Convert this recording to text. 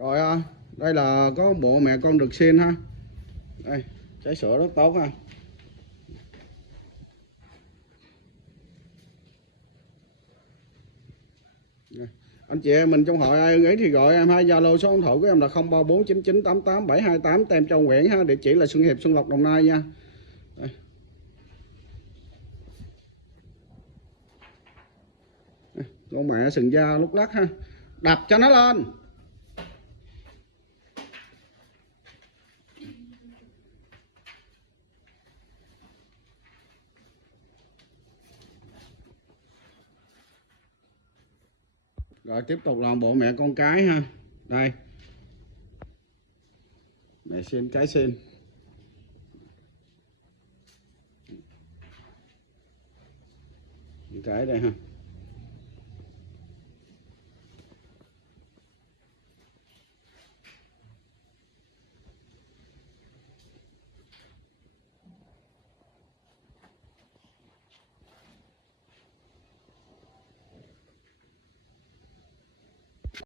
Rồi đây là có bộ mẹ con được xin ha. Đây, trái sữa rất tốt ha. Anh chị em mình trong hội ai ưng ý thì gọi em ha. Zalo số điện thoại của em là 0349988728, tem Châu Nguyễn ha. Địa chỉ là Xuân Hiệp, Xuân Lộc, Đồng Nai nha. Đây. Con mẹ sừng da lúc lắc ha. Đập cho nó lên. Rồi tiếp tục làm bộ mẹ con cái ha. Đây. Mẹ xin cái xin. Cái đây ha.